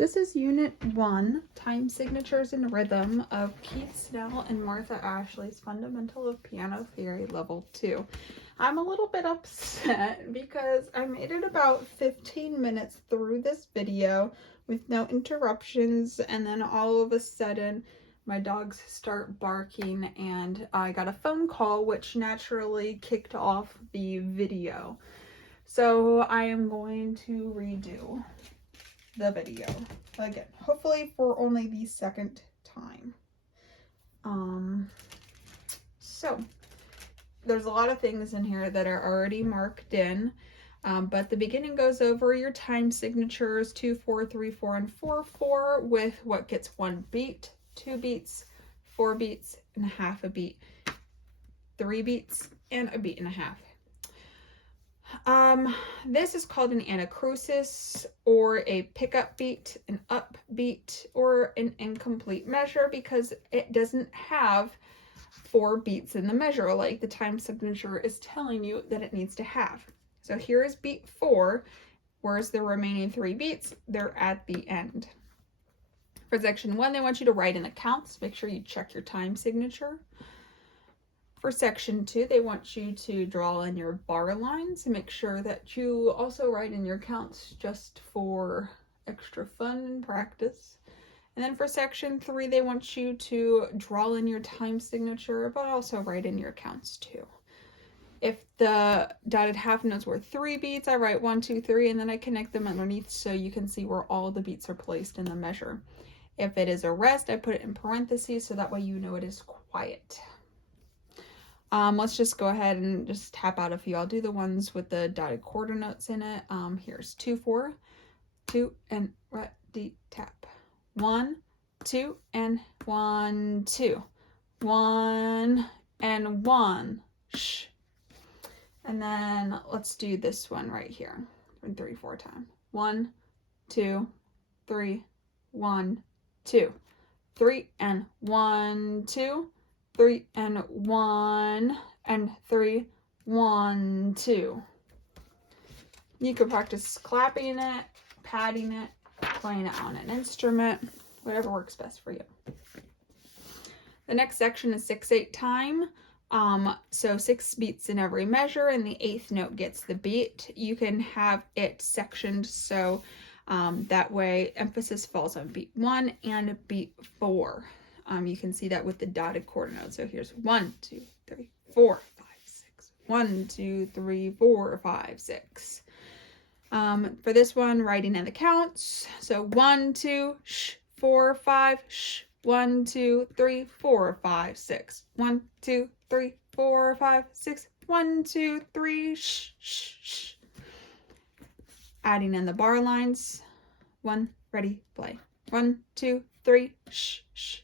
This is Unit 1, Time Signatures and Rhythm of Keith Snell and Martha Ashley's Fundamental of Piano Theory Level 2. I'm a little bit upset because I made it about 15 minutes through this video with no interruptions, and then all of a sudden my dogs start barking and I got a phone call which naturally kicked off the video. So I am going to redo the video again, hopefully for only the second time. So there's a lot of things in here that are already marked in, but the beginning goes over your time signatures 2, 4, 3, 4, and 4, 4 with what gets 1 beat, 2 beats, 4 beats, and a half a beat, 3 beats, and a beat and a half. This is called an anacrusis, or a pickup beat, an upbeat, or an incomplete measure because it doesn't have 4 beats in the measure like the time signature is telling you that it needs to have. So here is beat 4, whereas the remaining 3 beats, they're at the end. For section 1, they want you to write in the counts. Make sure you check your time signature. For section 2, they want you to draw in your bar lines and make sure that you also write in your counts just for extra fun and practice. And then for section 3, they want you to draw in your time signature, but also write in your counts too. If the dotted half notes were 3 beats, I write 1, 2, 3, and then I connect them underneath so you can see where all the beats are placed in the measure. If it is a rest, I put it in parentheses so that way you know it is quiet. Let's just go ahead and just tap out a few. I'll do the ones with the dotted quarter notes in it. Here's 2, 4, 2, and ready, tap. 1, 2, and 1, 2. 1, and 1, shh. And then let's do this one right here. 3, 4 times. 1, 2, 3, 1, 2. 3, and 1, 2. 3, and 1, and 3, 1, 2. You could practice clapping it, patting it, playing it on an instrument, whatever works best for you. The next section is 6/8 time. So 6 beats in every measure, and the 8th note gets the beat. You can have it sectioned so that way emphasis falls on beat 1 and beat 4. You can see that with the dotted quarter notes. So here's 1, 2, 3, 4, 5, 6. 1, 2, 3, 4, 5, 6. For this one, writing in the counts. So 1, 2, shh, 4, 5, shh. 1, 2, 3, 4, 5, 6. 1, 2, 3, 4, 5, 6. 1, 2, 3, shh, shh, shh. Adding in the bar lines. 1, ready, play. 1, 2, 3, shh, shh.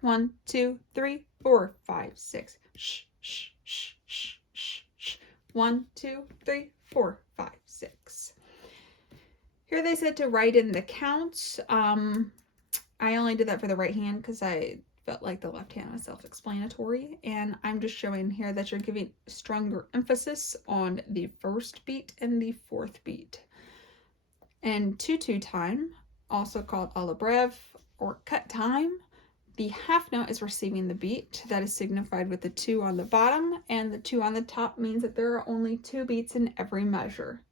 1, 2, 3, 4, 5, 6. Shh, shh, shh, shh, shh, shh. 1, 2, 3, 4, 5, 6. Here they said to write in the counts. I only did that for the right hand because I felt like the left hand was self-explanatory. And I'm just showing here that you're giving stronger emphasis on the first beat and the 4th beat. And 2/2 time, also called à la brève or cut time, the half note is receiving the beat. That is signified with the 2 on the bottom, and the 2 on the top means that there are only 2 beats in every measure.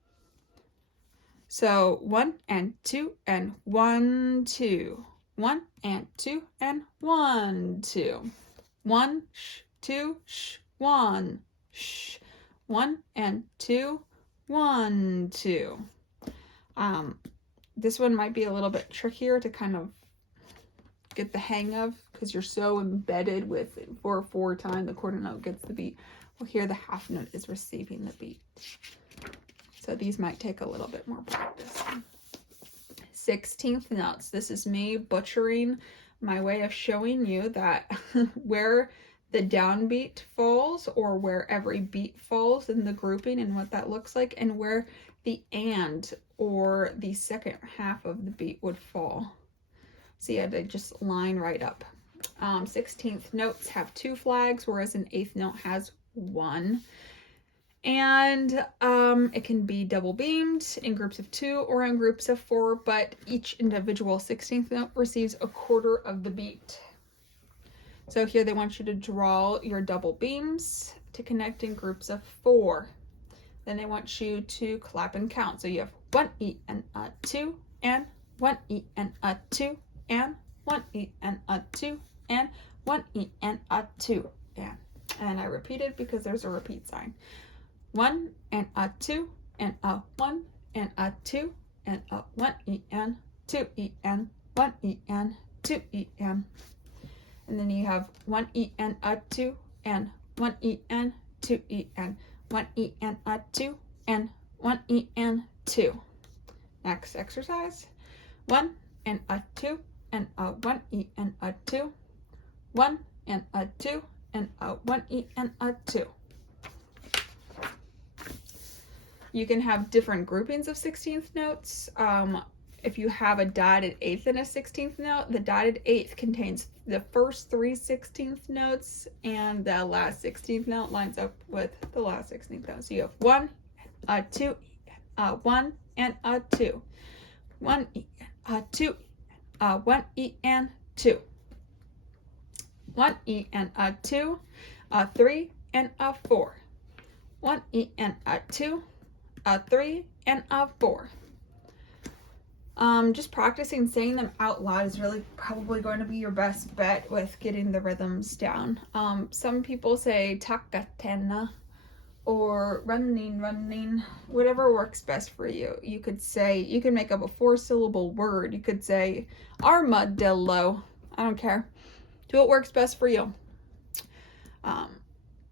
So 1 and 2 and 1, 2. 1 and 2 and 1, 2. 1, sh, 2, sh, 1, sh. 1 and 2, 1, 2. This one might be a little bit trickier to kind of get the hang of because you're so embedded with 4, 4 time the quarter note gets the beat. Well, here the half note is receiving the beat. So these might take a little bit more practice. 16th notes. This is me butchering my way of showing you that where the downbeat falls, or where every beat falls in the grouping and what that looks like, and where the and or the second half of the beat would fall. See, they just line right up. 16th notes have 2 flags, whereas an 8th note has 1. And it can be double beamed in groups of 2 or in groups of 4, but each individual 16th note receives a quarter of the beat. So here they want you to draw your double beams to connect in groups of 4. Then they want you to clap and count. So you have 1 E and a 2 and 1 E and a 2 and 1 E and a 2 and 1 E and a 2 and I repeated because there's a repeat sign. 1 and a 2 and a 1 and a 2 and a 1 E and 2 E and 1 E and 2 E and then you have 1 E and a 2 and 1 E and 2 E and 1 E and a 2 and 1 E and 2. Next exercise. 1 and a 2 and a 1 E and a 2. 1 and a 2 and a 1 E and a 2. You can have different groupings of 16th notes. If you have a dotted 8th and a 16th note, the dotted 8th contains the first 3 16th notes, and the last 16th note lines up with the last 16th note. So you have 1, a 2, a 1, and a 2. 1 E, a 2, a 1 E, and 2. 1 E and a 2, a 3, and a 4. 1 E and a 2, a 3, and a 4. Just practicing saying them out loud is really probably going to be your best bet with getting the rhythms down. Some people say takatena or running, whatever works best for you. You could make up a 4-syllable word. You could say armadillo. I don't care. Do what works best for you.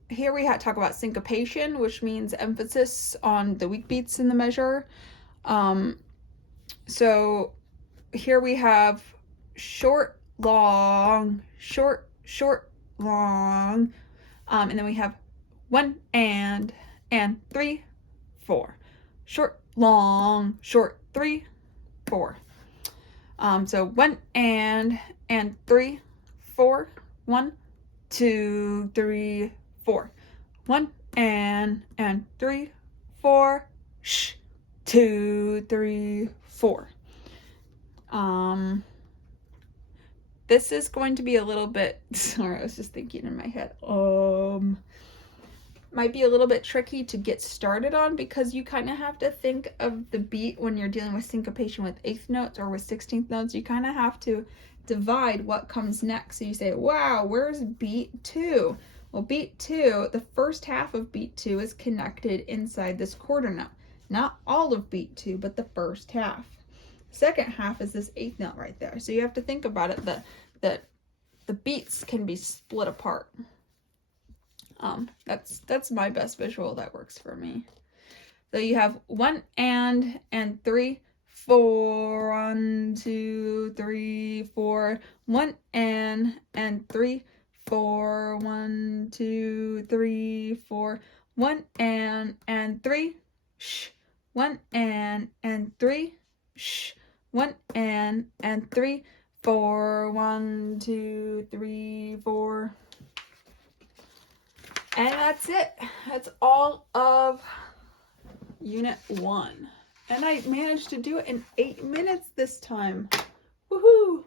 Here we talk about syncopation, which means emphasis on the weak beats in the measure. So here we have short, long, short, long. And then we have 1 and 3, 4. Short, long, short, 3, 4. So 1 and 3, 4. 1, 2, 3, 4. 1 and 3, 4. Shh. 2, 3, 4. This is going to be a little bit, sorry, I was just thinking in my head, might be a little bit tricky to get started on, because you kind of have to think of the beat when you're dealing with syncopation with 8th notes or with 16th notes. You kind of have to divide what comes next. So you say, wow, where's beat 2? Well, beat 2, the first half of beat 2 is connected inside this quarter note. Not all of beat 2, but the first half. Second half is this 8th note right there. So you have to think about it that the beats can be split apart. That's my best visual that works for me. So you have 1 and 3, 4. 1, 2, 3, 4. 1 and 3, 4. 1, 2, 3, 4. 1 and 3. Shh. 1 and 3. Shh. 1 and 3, 4. 1, 2, 3, 4. And that's it. That's all of Unit 1. And I managed to do it in 8 minutes this time. Woohoo!